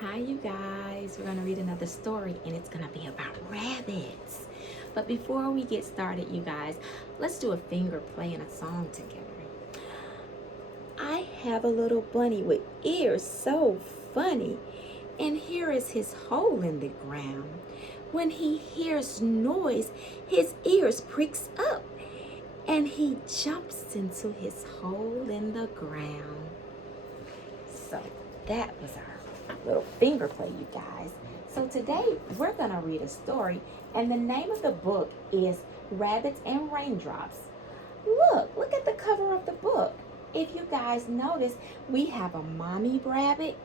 Hi, you guys. We're going to read another story, and it's going to be about rabbits. But before we get started, you guys, let's do a finger play and a song together. I have a little bunny with ears so funny, and here is his hole in the ground. When he hears noise, his ears pricks up, and he jumps into his hole in the ground. So that was our little finger play, you guys. So today we're going to read a story, and the name of the book is Rabbits and Raindrops. Look at the cover of the book. If you guys notice, we have a mommy rabbit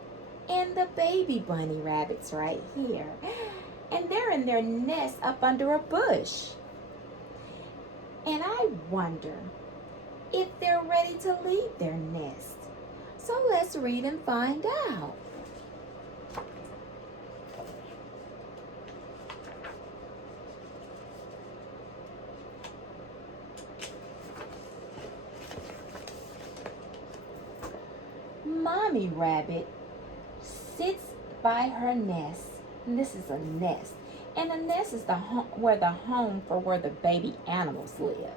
and the baby bunny rabbits right here. And they're in their nest up under a bush. And I wonder if they're ready to leave their nest. So let's read and find out. Mommy rabbit sits by her nest. And this is a nest. And a nest is the home for where the baby animals live.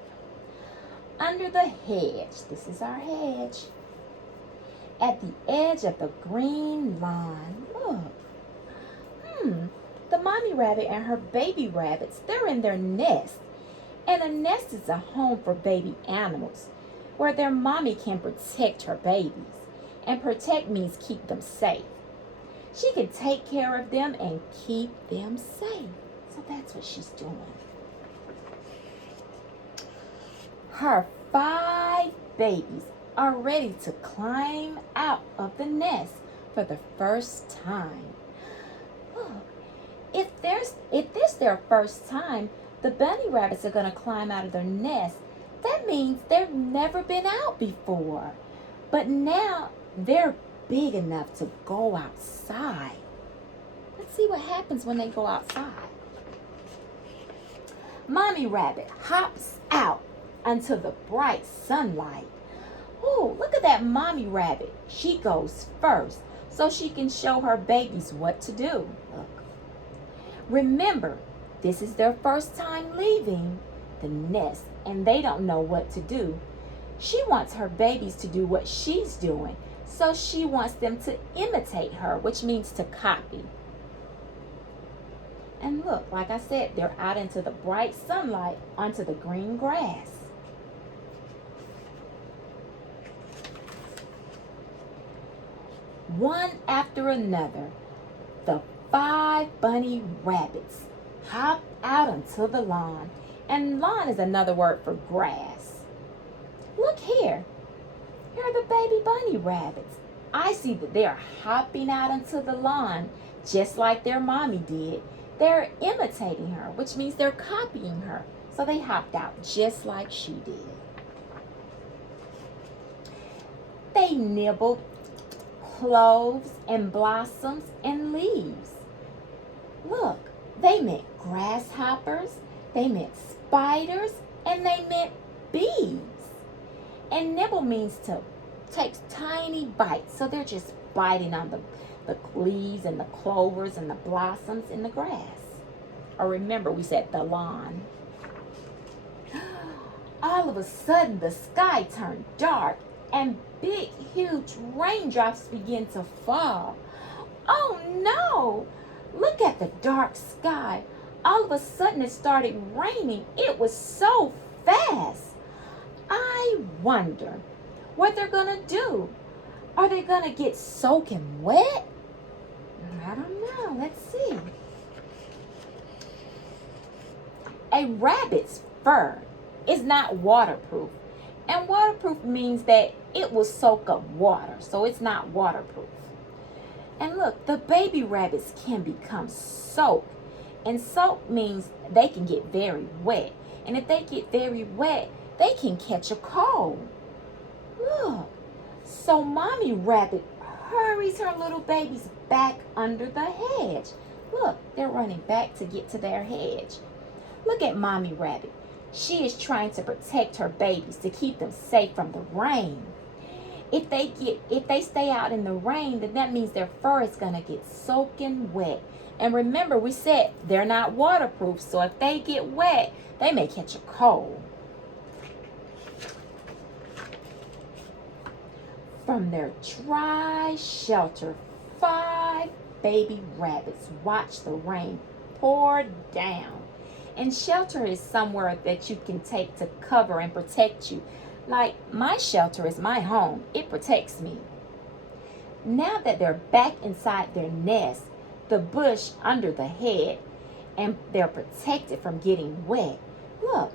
Under the hedge, this is our hedge. At the edge of the green lawn, look. The mommy rabbit and her baby rabbits, they're in their nest. And a nest is a home for baby animals, where their mommy can protect her babies. And protect means keep them safe. She can take care of them and keep them safe. So that's what she's doing. Her 5 babies are ready to climb out of the nest for the first time. Look, if this their first time, the bunny rabbits are going to climb out of their nest. That means they've never been out before. But now they're big enough to go outside. Let's see what happens when they go outside. Mommy rabbit hops out into the bright sunlight. Oh, look at that mommy rabbit. She goes first so she can show her babies what to do. Look. Remember, this is their first time leaving the nest and they don't know what to do. She wants her babies to do what she's doing. So she wants them to imitate her, which means to copy. And look, like I said, they're out into the bright sunlight onto the green grass. One after another, the 5 bunny rabbits hop out onto the lawn. And lawn is another word for grass. Look here. Here are the baby bunny rabbits. I see that they are hopping out onto the lawn just like their mommy did. They're imitating her, which means they're copying her. So they hopped out just like she did. They nibbled cloves and blossoms and leaves. Look, they met grasshoppers, they met spiders, and they met bees. And nibble means to take tiny bites. So they're just biting on the leaves and the clovers and the blossoms in the grass. Or remember, we said the lawn. All of a sudden, the sky turned dark and big, huge raindrops began to fall. Oh no! Look at the dark sky. All of a sudden, it started raining. It was so fast. I wonder what they're going to do. Are they going to get soaking wet? I don't know. Let's see. A rabbit's fur is not waterproof. And waterproof means that it will soak up water. So it's not waterproof. And look, the baby rabbits can become soaked. And soak means they can get very wet. And if they get very wet, they can catch a cold. Look, so mommy rabbit hurries her little babies back under the hedge. Look, they're running back to get to their hedge. Look at mommy rabbit. She is trying to protect her babies to keep them safe from the rain. If they stay out in the rain, then that means their fur is gonna get soaking wet. And remember, we said they're not waterproof, so if they get wet, they may catch a cold. From their dry shelter, 5 baby rabbits watch the rain pour down. And shelter is somewhere that you can take to cover and protect you. Like my shelter is my home. It protects me. Now that they're back inside their nest, the bush under the head, and they're protected from getting wet. Look,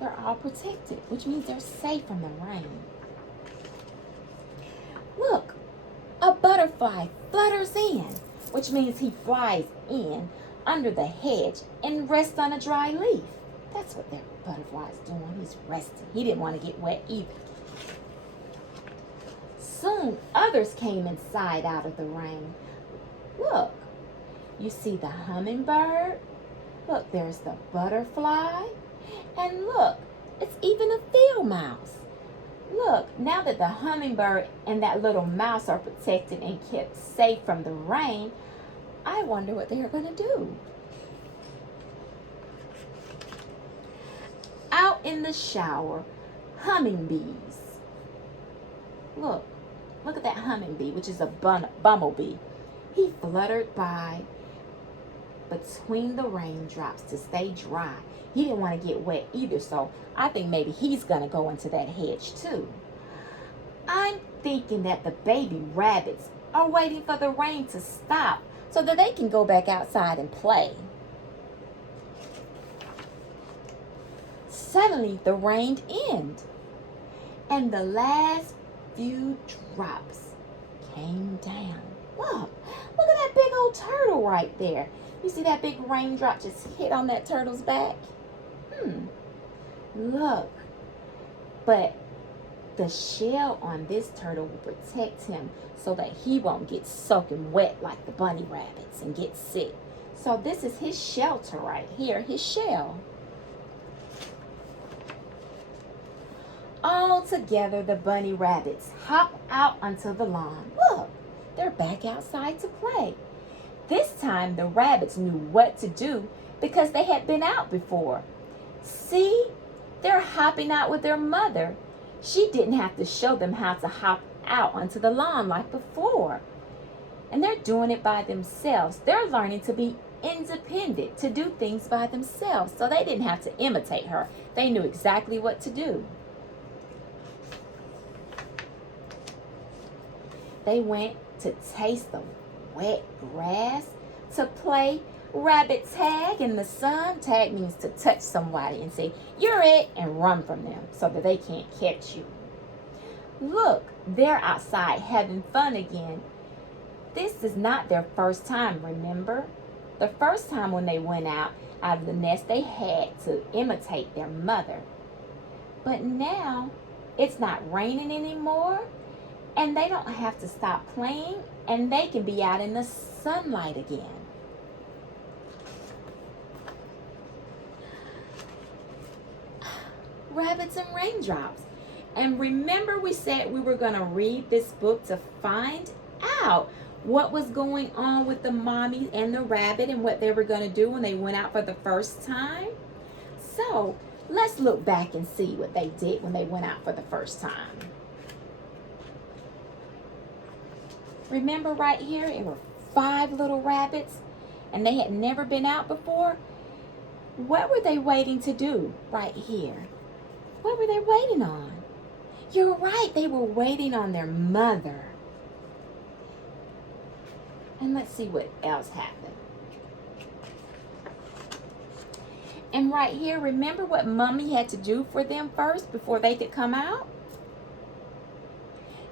they're all protected, which means they're safe from the rain. Look, a butterfly flutters in, which means he flies in under the hedge and rests on a dry leaf. That's what that butterfly's doing. He's resting. He didn't want to get wet either. Soon, others came inside out of the rain. Look, you see the hummingbird. Look, there's the butterfly. And look, it's even a field mouse. Look, now that the hummingbird and that little mouse are protected and kept safe from the rain, I wonder what they are going to do. Out in the shower, hummingbees. Look at that hummingbee, which is a bumblebee. He fluttered by between the raindrops to stay dry. He didn't want to get wet either, so I think maybe he's going to go into that hedge too. I'm thinking that the baby rabbits are waiting for the rain to stop so that they can go back outside and play. Suddenly, the rain ended, and the last few drops came down. Look at that big old turtle right there. You see that big raindrop just hit on that turtle's back? Look, but the shell on this turtle will protect him so that he won't get soaking wet like the bunny rabbits and get sick. So this is his shelter right here, his shell. All together, the bunny rabbits hop out onto the lawn. Look, they're back outside to play. This time, the rabbits knew what to do because they had been out before. See, they're hopping out with their mother. She didn't have to show them how to hop out onto the lawn like before. And they're doing it by themselves. They're learning to be independent, to do things by themselves. So they didn't have to imitate her. They knew exactly what to do. They went to taste the wet grass, to play rabbit tag in the sun. Tag means to touch somebody and say, "You're it," and run from them so that they can't catch you. Look, they're outside having fun again. This is not their first time, remember? The first time when they went out of the nest, they had to imitate their mother. But now, it's not raining anymore, and they don't have to stop playing, and they can be out in the sunlight again. Rabbits and raindrops. And remember, we said we were going to read this book to find out what was going on with the mommy and the rabbit and what they were going to do when they went out for the first time. So let's look back and see what they did when they went out for the first time. Remember right here, it were 5 little rabbits and they had never been out before. What were they waiting to do right here? What were they waiting on? You're right, they were waiting on their mother. And let's see what else happened. And right here, remember what Mommy had to do for them first before they could come out?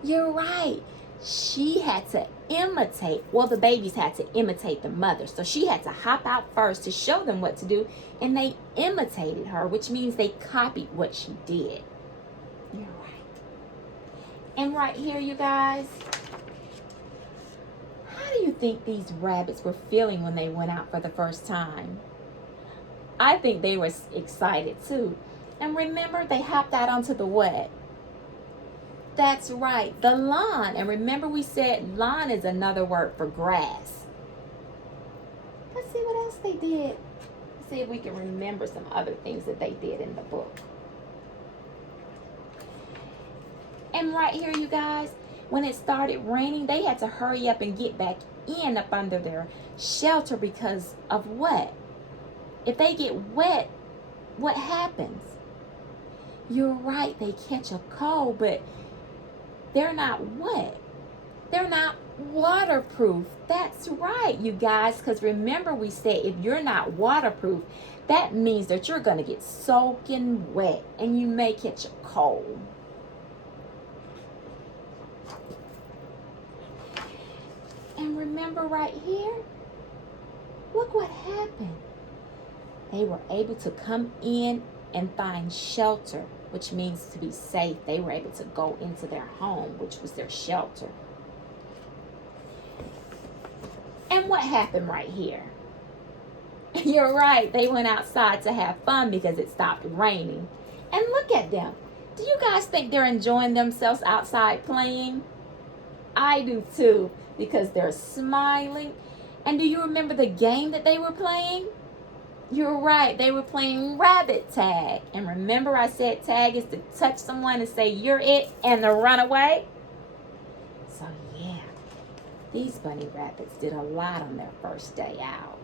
You're right. She had to imitate, well, the babies had to imitate the mother. So she had to hop out first to show them what to do. And they imitated her, which means they copied what she did. You're right. And right here, you guys, how do you think these rabbits were feeling when they went out for the first time? I think they were excited too. And remember, they hopped out onto the what? That's right, the lawn. And remember we said lawn is another word for grass. Let's see what else they did. Let's see if we can remember some other things that they did in the book. And right here, you guys, when it started raining, they had to hurry up and get back in up under their shelter because of what? If they get wet, what happens? You're right, they catch a cold, but they're not what? They're not waterproof. That's right, you guys, because remember we said if you're not waterproof, that means that you're going to get soaking wet and you may catch a cold. And remember right here, look what happened. They were able to come in and find shelter, which means to be safe. They were able to go into their home, which was their shelter. And what happened right here? You're right, they went outside to have fun because it stopped raining. And look at them. Do you guys think they're enjoying themselves outside playing? I do too, because they're smiling. And do you remember the game that they were playing? You're right, they were playing rabbit tag. And remember I said tag is to touch someone and say you're it and to run away? So yeah, these bunny rabbits did a lot on their first day out.